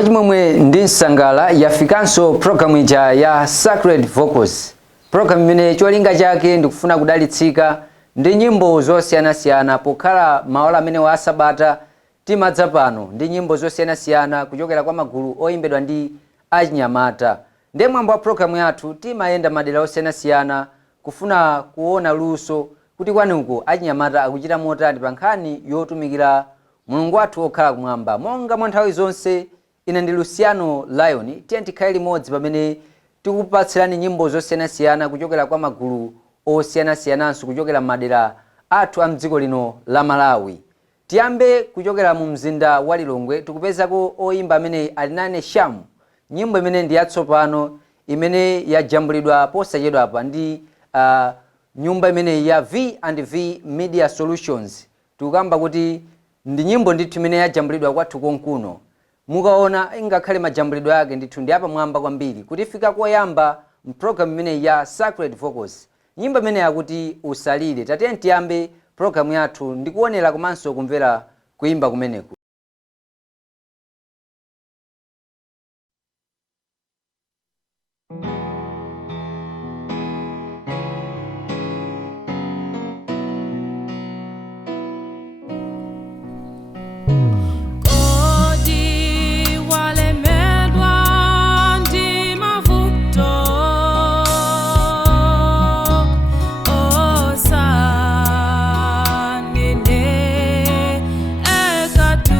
Mwachimwemwe ndi nsangala yafikanso programu ija ya Sacred Vocals. Programu imene cholinga chake ndikufuna kudalitsika ndi nyimbo zosiyanasiyana pokhala maola amene wa Sabata timadza pano ndi nyimbo zosiyanasiyana kuchokera kwa magulu oyimbidwa ndi achinyamata. Ndiye mwambo wa programu yathu timayenda madera osiyanasiyana kufuna kuona luso kuti kwanuko achinyamata akuchita motani pa nkhani yotumikira Mulungu wathu okhala kumwamba. Monga mwa nthawi zonse ine ndi Luciano Lion, tiye tikhale limodzi pamene tikupatsirani nyimbo zosiyanasiyana kuchokera kwa magulu osiyanasiyananso kuchokera madera athu a mdziko lino la Malawi. Tiyambe kuchokera mu mzinda wa Lilongwe tikupezako oyimba amene ali nane Shamu. Nyimbo imene ndi yatsopano imene yajambulidwa posachedwa apa ndi nyumba imene ya V&V Media Solutions. Tukamba kuti ndi nyimbo ndithu imene yajambulidwa kwathu konkuno. Mukaona ingakhale majambulidwe yake ndithu ndi apa mwamba kwambiri kuti fika koyamba program imene ya Sacred Vocals. Nyimbo imene yakuti usalire. Tatiyeni tiyambe program yathu ndikuonera komanso kumvera kuimba kumeneku. Got to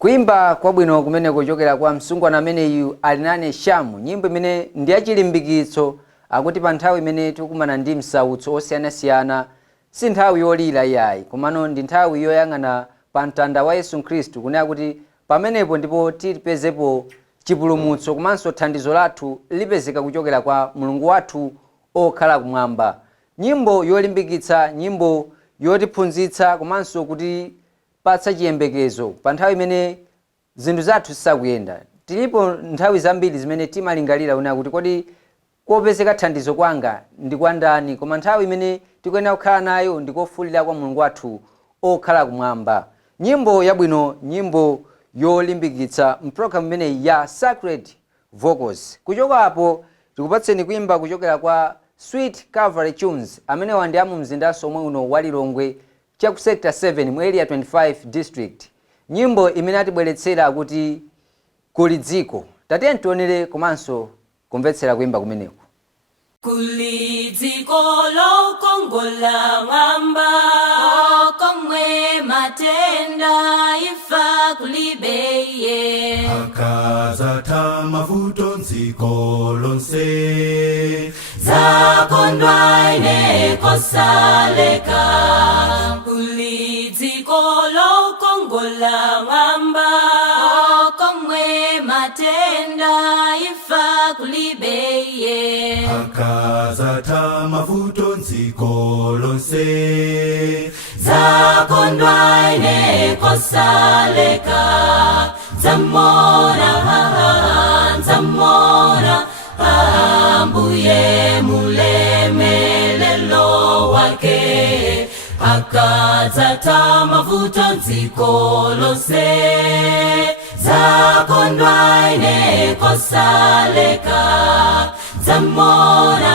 Kuimba kwabwino kumene kuchokera kwa msungwana ameneyu Alinane Shamu, nyimbo imene ndi yachilimbikitso akuti pa nthawi imene tikumana ndi msautso osiyanasiyana si nthawi yolira iyayi, komano ndi nthawi yoyang'ana pa mtanda wa Yesu Khristu, kunena kuti pamenepo ndipo tipezepo chipulumutso komanso thandizo lathu lipezeka kuchokera kwa Mulungu wathu okhala kumwamba. Nyimbo yolimbikitsa, nyimbo yotiphunzitsa komanso kuti patsa chiyembekezo pa nthawi imene zinthu zathu zisakuyenda. Tilipo nthawi zambiri zimene timalingalira kunena kuti kodi kopezeka thandizo kwanga ndi kwa ndani, koma nthawi imene tikuyenera kukhala nayo ndikofulira kwa Mulungu wathu okhala kumwamba. Nyimbo yabwino, nyimbo yolimbikitsa mpulogalamu imene ya Sacred Vocals. Kuchoka apo tikupatseni kuimba kuchokera kwa Sweet Calvary Tunes amene wandi amu mzindaso omwe uno wa Lilongwe cha ku sector 7 mu area 25 district. Nyimbo imene atibweretsera kuti kuli dziko. Tatiyeni tionere komanso kumvetsera kuimba kumeneko. Kuli dziko lokongola mwamba, komwe matenda ifa kulibeye. Akazata mavuto nziko lonse, zakondwa ine kosaleka. Kuli dziko lokongola mwamba, komwe matenda ifa kulibeye. Akazata mavuto nziko lonse, zakondwa ine kosaleka. Zamona Ambuye mulemelelo wake. Akazata mavuto nziko lonse, zakondwa ine kosaleka. Zamona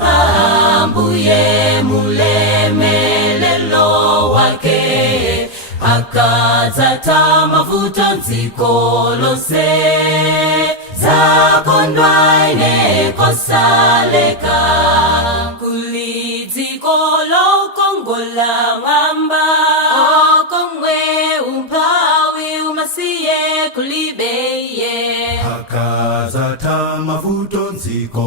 Ambuye mulemelelo wake. Akazata mavuto nziko lonse, zakondwa ine kosaleka. Kuli dziko lokongola mwamba, komwe umphawi umasiye kulibeye. akazata mavuto nziko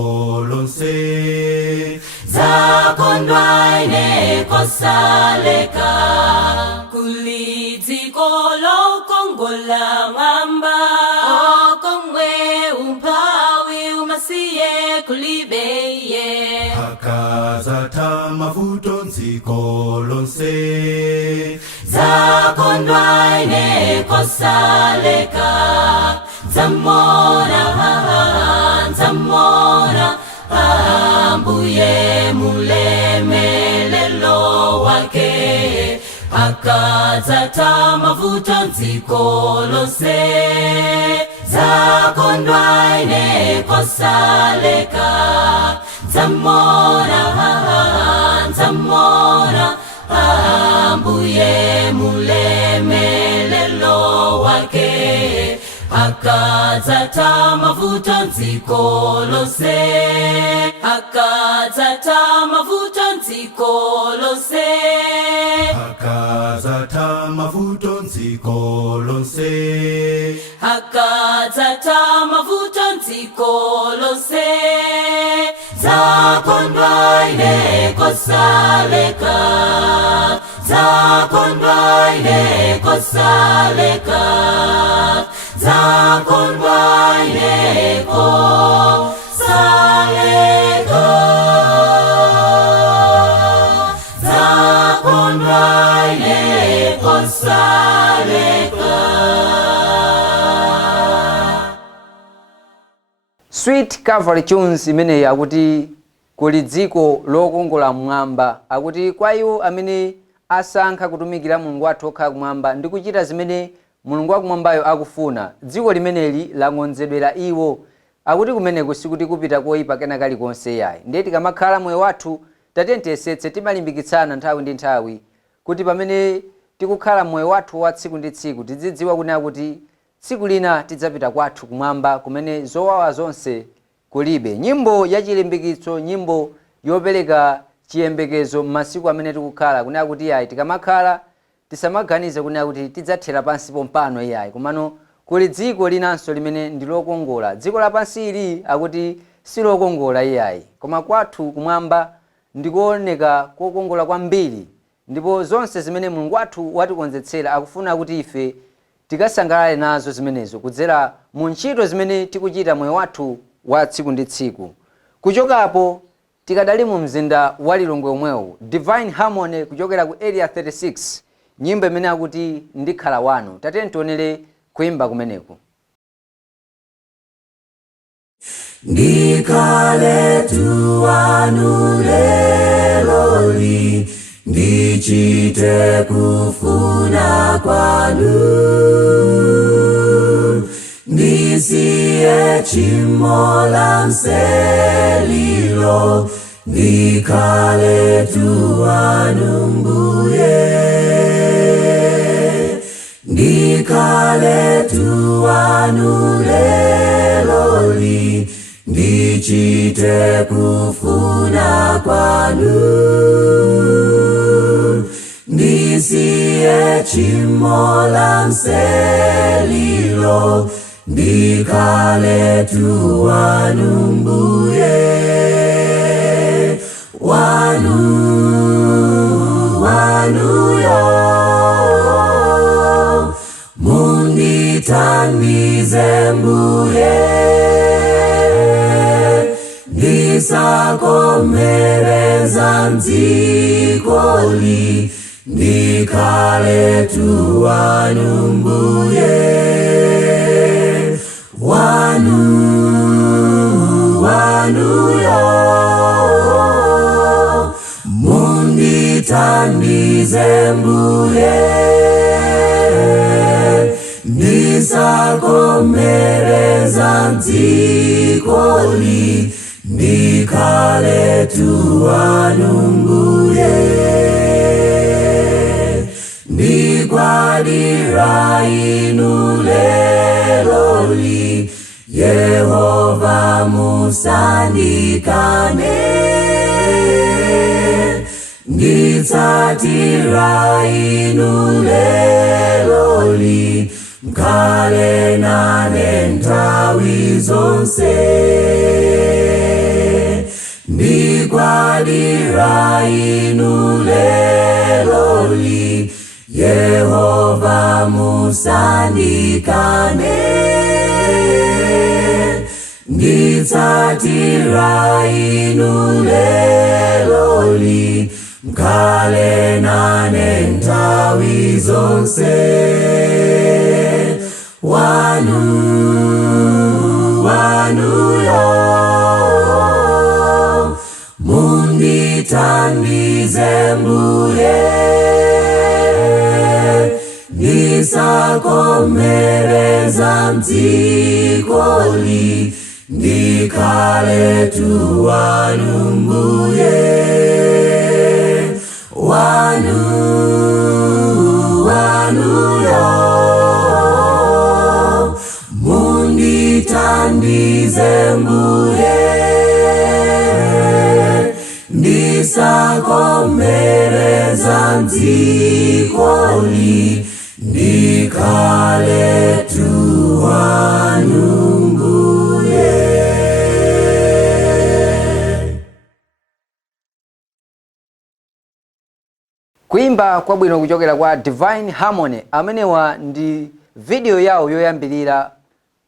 lonse, zakondwa ine kosaleka. Kuli dziko lokongola mwamba, komwe umphawi umasiye kulibeye. akazata mavuto nziko lonse, zakondwa ine kosaleka. Zamona Ambuye mulemelelo wake. Akazata mavuto nziko lonse, zakondwa ine kosaleka. Zamona Ambuye mulemelelo wake. Akazata mavuto nziko lonse, akazata mavuto nziko lonse. akazata mavuto nziko lonse, akazata mavuto nziko lonse. Zakondwa ine kosaleka, zakondwa ine kosaleka. Zakondwa ine kosaleka, zakondwa ine kosaleka. Sweet Calvary Tunes imene akuti kuli dziko lokongola mwamba, akuti kwa iwo amene asankha kutumikira Mulungu wathu okhala kumwamba ndi kuchita zimene Mulungu wakumwambayo akufuna, dziko limeneli lang'onzedwera iwo. Akuti kumeneko sikuti kupita koyipa kena kalikonse yayi. Ndiye tikamakhala moyo wathu tatiyesetse timalimbikitsana nthawi ndi nthawi kuti pamene tikukhala moyo wathu wa tsiku ndi tsiku tidzidziwa kunena kuti tsiku lina tidzapita kwathu kumwamba kumene zowawa zonse kulibe. Nyimbo yachilimbikitso, nyimbo yopereka chiyembekezo m'masiku amene tikukhala kunena kuti yayi tikamakhala tisamaganize kunena kuti tidzathera pansi pompano iyayi, komano kuli dziko linanso limene ndilokongola. Dziko lapansi ili akuti silokongola iyayi, koma kwathu kumwamba ndikuoneka kokongola kwambiri, ndipo zonse zimene Mulungu wathu watikonzetsera akufuna kuti ife tikasangalale nazo zimenezo kudzera mu ntchito zimene tikuchita moyo wathu wa tsiku ndi tsiku. Kuchokapo tikadali mu mzinda wa Lilongwe omwewu, Divine Harmony kuchokera ku area 36, nyimbo imene akuti ndikhala wanu. Tatiyeni tionere kuimba kumeneku. Ndikhale tu wanu lelo li, ndichite kufuna kwanu, ndisiye tchimo la mselilo, ndikhale tu wanu Mbuye, ndikhale tu wanu lelo li, ndichite kufuna kwanu, ndisiye tchimo la mselilo, ndikhale tu wanu Mbuye, wanuyo mundithandize Mbuye, ndisakomereza mdzikoli, ndikhale tu wanu Mbuye, wanuyo mundithandize Mbuye, ndisakomereza mdzikoli, ndikhale tu wanu Mbuye, ndigwadira inu lelo li, Yehova musandikane, nditsatira inu lelo li, mkhale nane nthawi zonse, ndigwadira inu lelo li, Yehova musandikane, nditsatira inu lelo li, mkhale nane nthawi zonse, wanuyo mundithandize Mbuye, ndisakomereza mdzikoli, ndikhale tu wanu Mbuye, wanuyo mundithandize Mbuye, ndisakomereza mdzikoli, ndikhale tu wanu Mbuye. Kuimba kwabwino kuchokera kwa Divine Harmony, amenewa ndi video yawo yoyambilira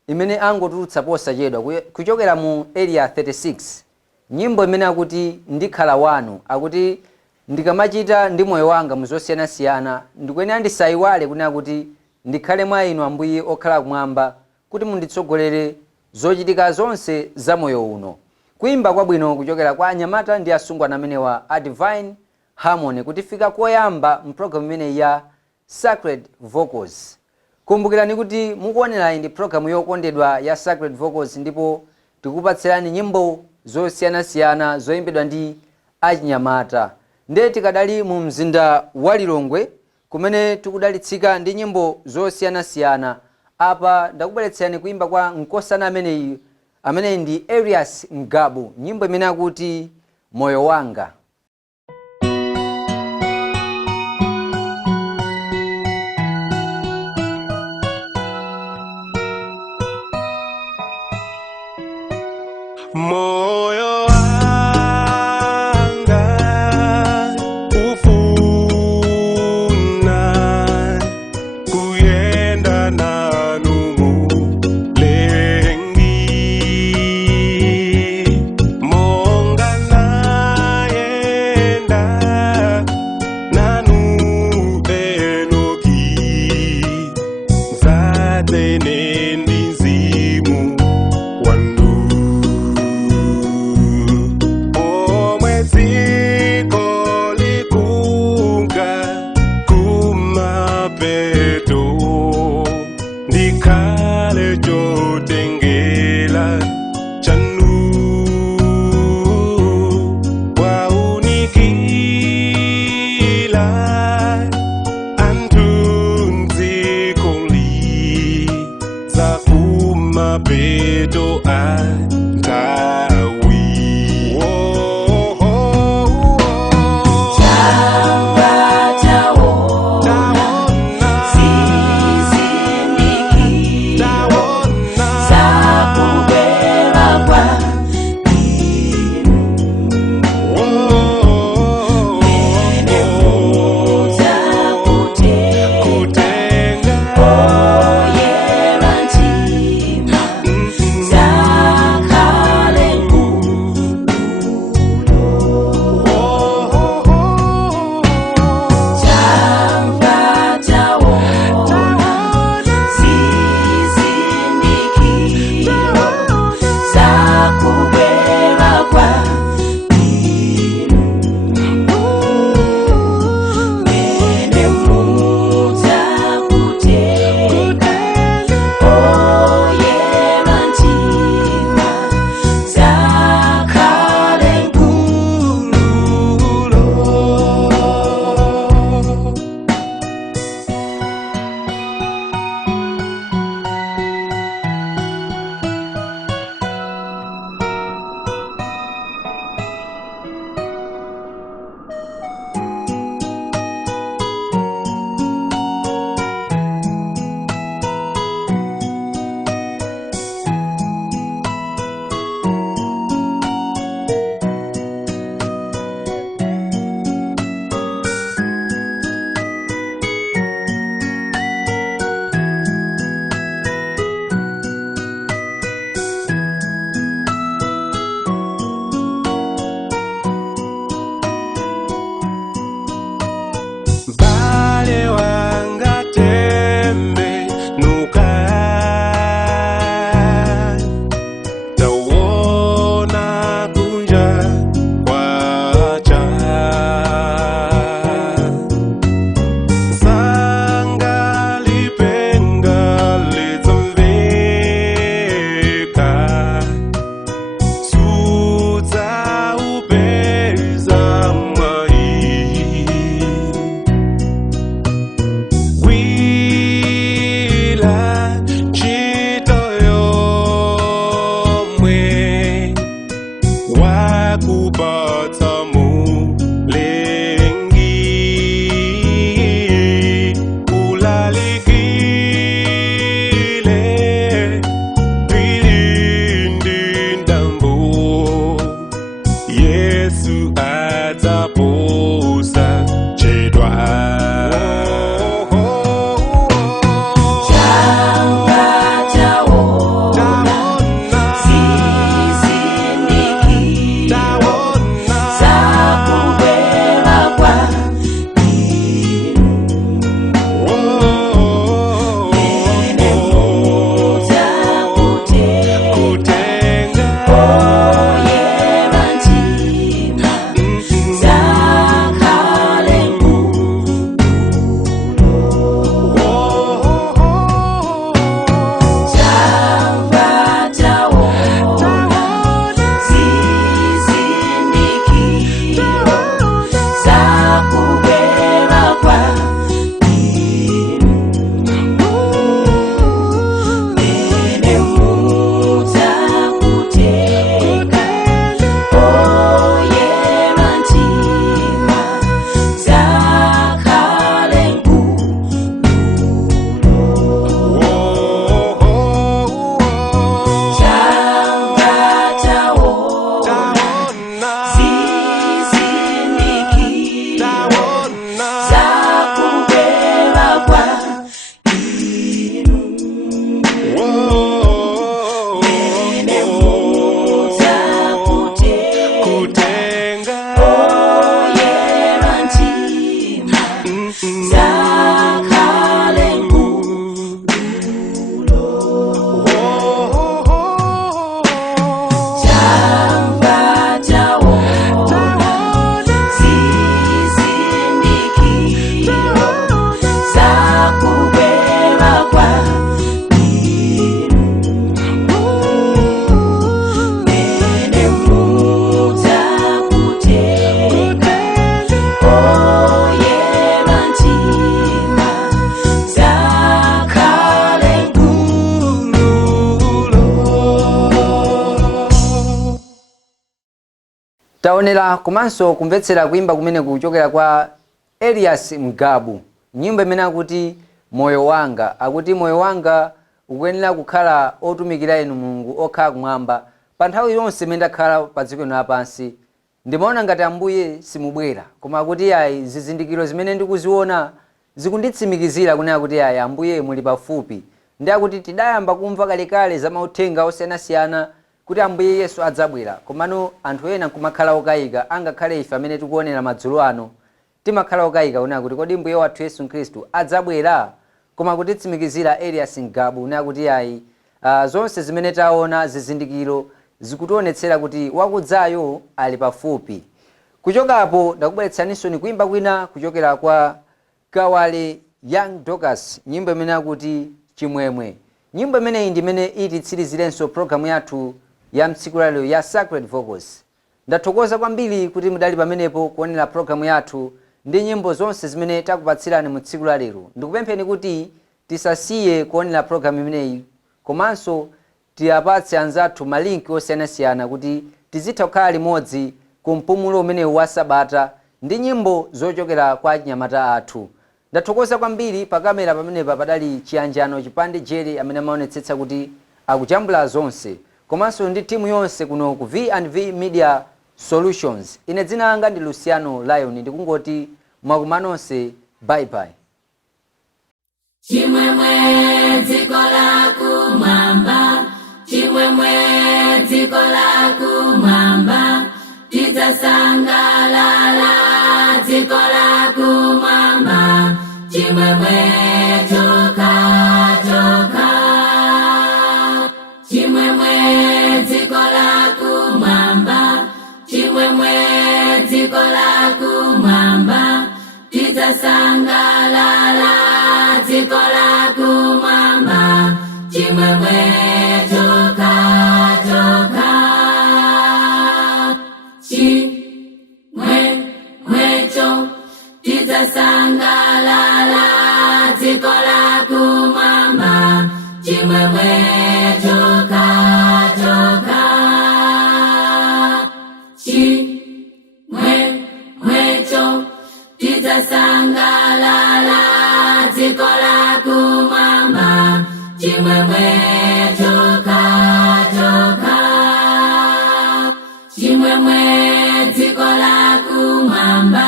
imene angotulutsa posachedwa kuchokera mu area 36, nyimbo imene akuti ndikhala wanu, akuti ndikamachita ndi moyo wanga muzosiyanasiyana ndikuyenera ndisayiwale kunena kuti ndikhale mwa inu Ambuye okhala kumwamba, kuti munditsogolere zochitika zonse za moyo uno. Kuimba kwabwino kuchokera kwa anyamata ndi asungwana amenewa a Divine Harmony kutifika koyamba mprogramu imene ya Sacred Vocals. Kumbukirani kuti mukuonera ndi programu yokondedwa ya Sacred Vocals, ndipo tikupatserani nyimbo zosiyanasiyana zoyimbidwa ndi achinyamata. Ndiye tikadali mu mzinda wa Lilongwe kumene tikudalitsika ndi nyimbo zosiyanasiyana. Apa ndakubweretserani kuimba kwa nkosana amene ndi Elias Ngabu, nyimbo imene akuti moyo wanga. moyo wanga ufuna kuyenda nanu mulengi monga nayenda nanu Enoki zate nendizimu wandu omweziko likunga kumapeto ndikale chotengela chanu waunikila antunzikoli za kumapeto antawi Zaka taonera komanso kumvetsera kuimba kumene kuchokera kwa Elias Mgabu, nyimbo imene akuti moyo wanga, akuti moyo wanga ukuyenera kukhala otumikira inu Mulungu okhala kumwamba pa nthawi yonse imene ndakhala pa dziko lino lapansi. Ndimaona ngati Ambuye simubwera, koma akuti ayi zizindikiro zimene ndikuziona zikunditsimikizira kunena kuti ayi Ambuye muli pafupi. Ndi akuti tidayamba kumva kalekale za mauthenga osiyanasiyana kuti Ambuye Yesu adzabwera, komano anthu ena kumakhala okayika, angakhale ife amene tikuonera madzulo ano timakhala okayika kunena kuti kodi Mbuye wathu Yesu Khristu adzabwera. Koma kutitsimikizira Elias Mgabu kunena kuti ayi zonse zimene taona zizindikiro zikutionetsera kuti wakudzayo ali pafupi. Kuchokapo ndakubweretsaninso ni kuimba kwina kuchokera kwa Kawale Young Dorcas, nyimbo imene akuti chimwemwe. Nyimbo imeneyi ndi imene ititsirizirenso programu yathu ya mtsiku lero ya Sacred Vocals. Ndathokoza kwambiri kuti mudali pamenepo kuonera programu yathu ndi nyimbo zonse zimene takupatsirani mu tsiku la lero. Ndikupempheni kuti tisasiye kuonera programu imeneyi, komanso tiyapatse anzathu malinki osiyanasiyana kuti tizitha kukhala limodzi ku mpumulo umenewu wa Sabata ndi nyimbo zochokera kwa achinyamata athu. Ndathokoza kwambiri. Pa kamera pamenepa padali Chiyanjano Chipande Jerry amene amaonetsetsa kuti akujambula zonse, komanso ndi timu yonse kuno ku V&V Media Solutions. Ine dzina langa ndi Luciano Lion, ndikungoti mwakumanonse, bye bye. Chimwemwe dziko la kumwamba, chimwemwe dziko la kumwamba, tidzasangalala dziko la kumwamba, chimwemwe choka choka. Chimwemwe dziko la kumwamba, chimwemwe dziko la kumwamba, tidzasangalala dziko la kumwamba, chimwemwe choka choka. Chimwemwecho tidzasangalala dziko la kumwamba, chimwemwe choka choka. Chimwemwecho tidzasangalala dziko la kumwamba, chimwemwe choka choka. Chimwemwe dziko la kumwamba,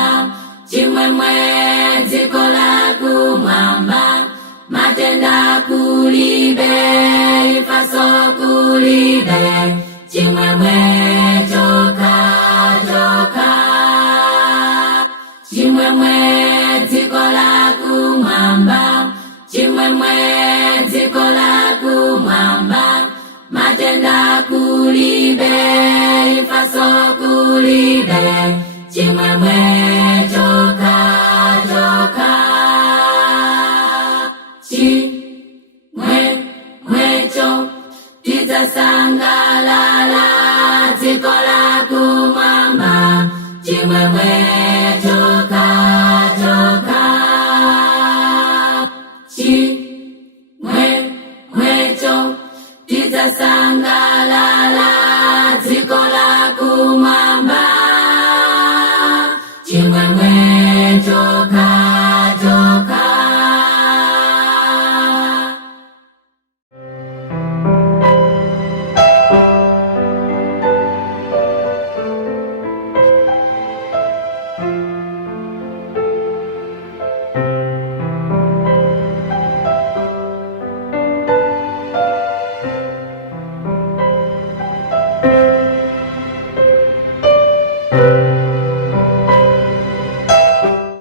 chimwemwe dziko la kumwamba, matenda kulibe, ifaso kulibe, chimwemwe choka choka. Chimwemwe dziko la kumwamba, chimwemwe dziko la kumwamba, matenda kulibe, ifaso kulibe, chimwemwe choka choka. Chimwemwecho tidzasangalala dziko la kumwamba, chimwemwe choka choka.